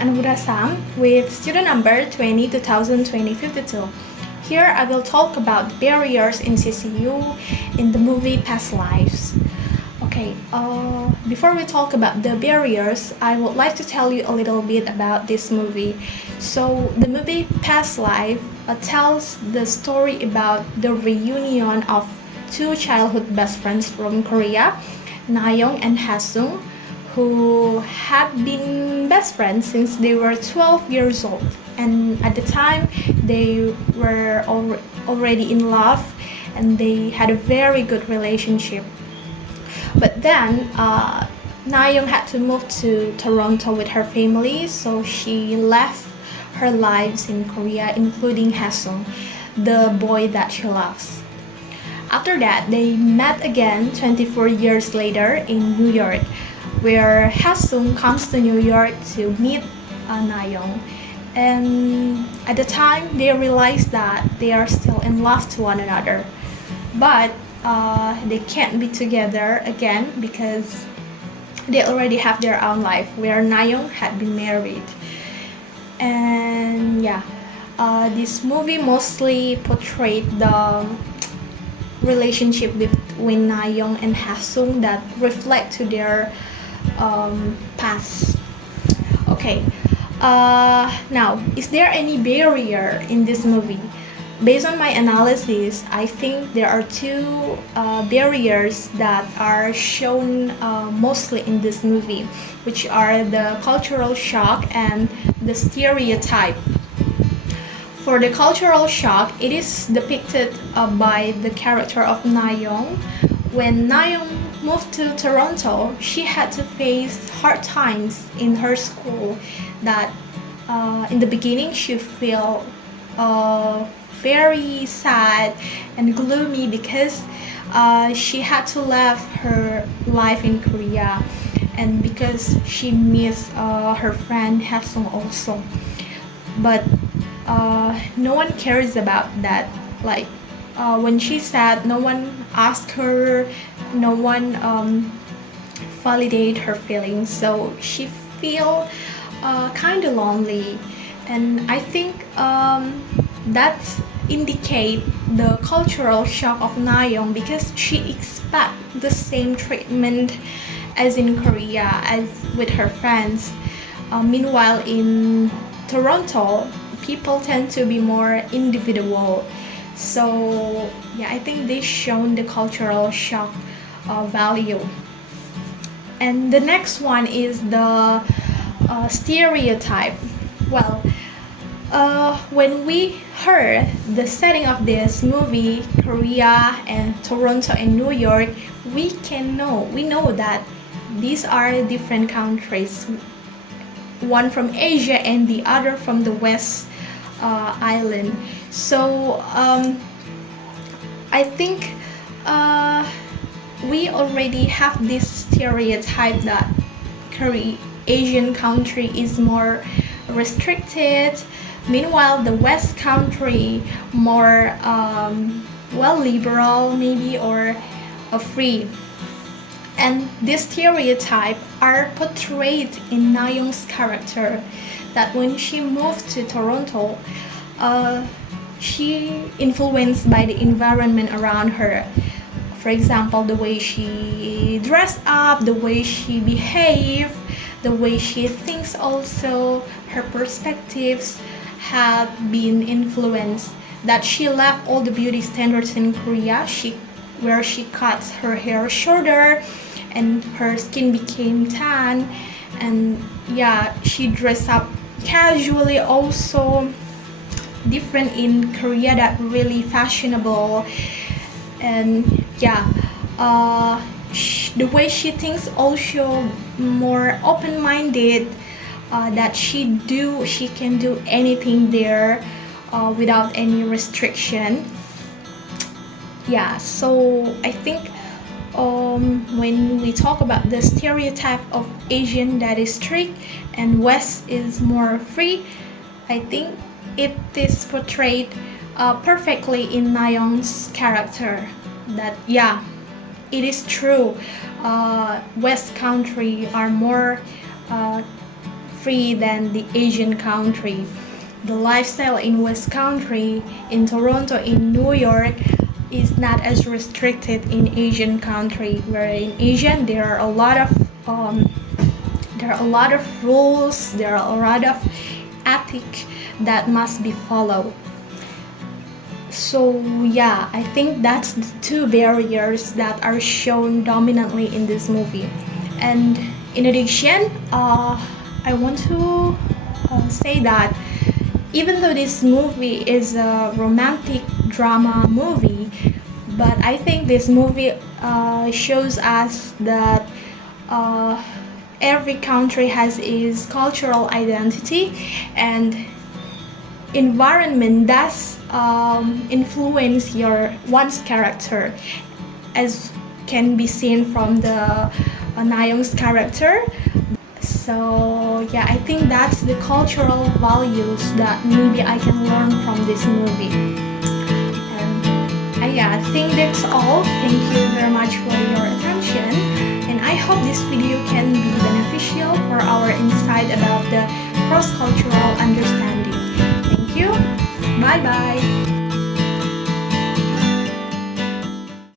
Anugrah Sam with student number 202052. Here I will talk about barriers in CCU in the movie Past Lives. Okay, before we talk about the barriers, I would like to tell you a little bit about this movie. So, the movie Past Life tells the story about the reunion of two childhood best friends from Korea, Nayoung and Hasung, who had been best friends since they were 12 years old. And at the time, they were already in love and they had a very good relationship. But then Nayoung had to move to Toronto with her family, so she left her lives in Korea, including Hasung, the boy that she loves. After that, they met again 24 years later in New York, where Hasung comes to New York to meet Nayoung. And at the time, they realize that they are still in love to one another. But they can't be together again because they already have their own life, where Nayoung had been married. And yeah, this movie mostly portrayed the relationship between Nayoung and Hasung that reflect to their past. Okay, now, is there any barrier in this movie? Based on my analysis, I think there are two barriers that are shown mostly in this movie, which are the cultural shock and the stereotype. For the cultural shock, it is depicted by the character of Nayoung. When Nayoung moved to Toronto, she had to face hard times in her school that in the beginning she felt very sad and gloomy because she had to leave her life in Korea and because she missed her friend Hasung also. But no one cares about that. Like when she's sad, no one asked her, no one validate her feelings, so she feel kind of lonely. And I think that indicate the cultural shock of Nayoung because she expect the same treatment as in Korea as with her friends. Meanwhile, in Toronto, people tend to be more individual. So yeah, I think this shown the cultural shock value. And the next one is the stereotype. Well, when we heard the setting of this movie, Korea and Toronto and New York, we know that these are different countries, one from Asia and the other from the West Island. So I think we already have this stereotype that Asian country is more restricted. Meanwhile, the West country more liberal maybe or free. And these stereotypes are portrayed in Nayoung's character. That when she moved to Toronto, she influenced by the environment around her. For example, the way she dressed up, the way she behaved, the way she thinks also, her perspectives have been influenced. That she left all the beauty standards in Korea, where she cuts her hair shorter and her skin became tan, and yeah, she dressed up casually also, different in Korea, that really fashionable. And yeah, the way she thinks also more open-minded, that she can do anything there without any restriction. Yeah, so I think when we talk about the stereotype of Asian that is strict and West is more free, I think it is portrayed perfectly in Nayoung's character. That yeah, it is true. West country are more free than the Asian country. The lifestyle in West Country, in Toronto, in New York, is not as restricted in Asian country. Where in Asian there are a lot of rules, there are a lot of ethic that must be followed. So yeah, I think that's the two barriers that are shown dominantly in this movie. And in addition, I want to say that even though this movie is a romantic drama movie, but I think this movie shows us that every country has its cultural identity, and environment does influence one's character, as can be seen from the Nayeong's character. So yeah, I think that's the cultural values that maybe I can learn from this movie. And yeah, I think that's all. Thank you very much for your attention, and I hope this video can be beneficial for our insight about the cross-cultural understanding. Thank you. Bye bye.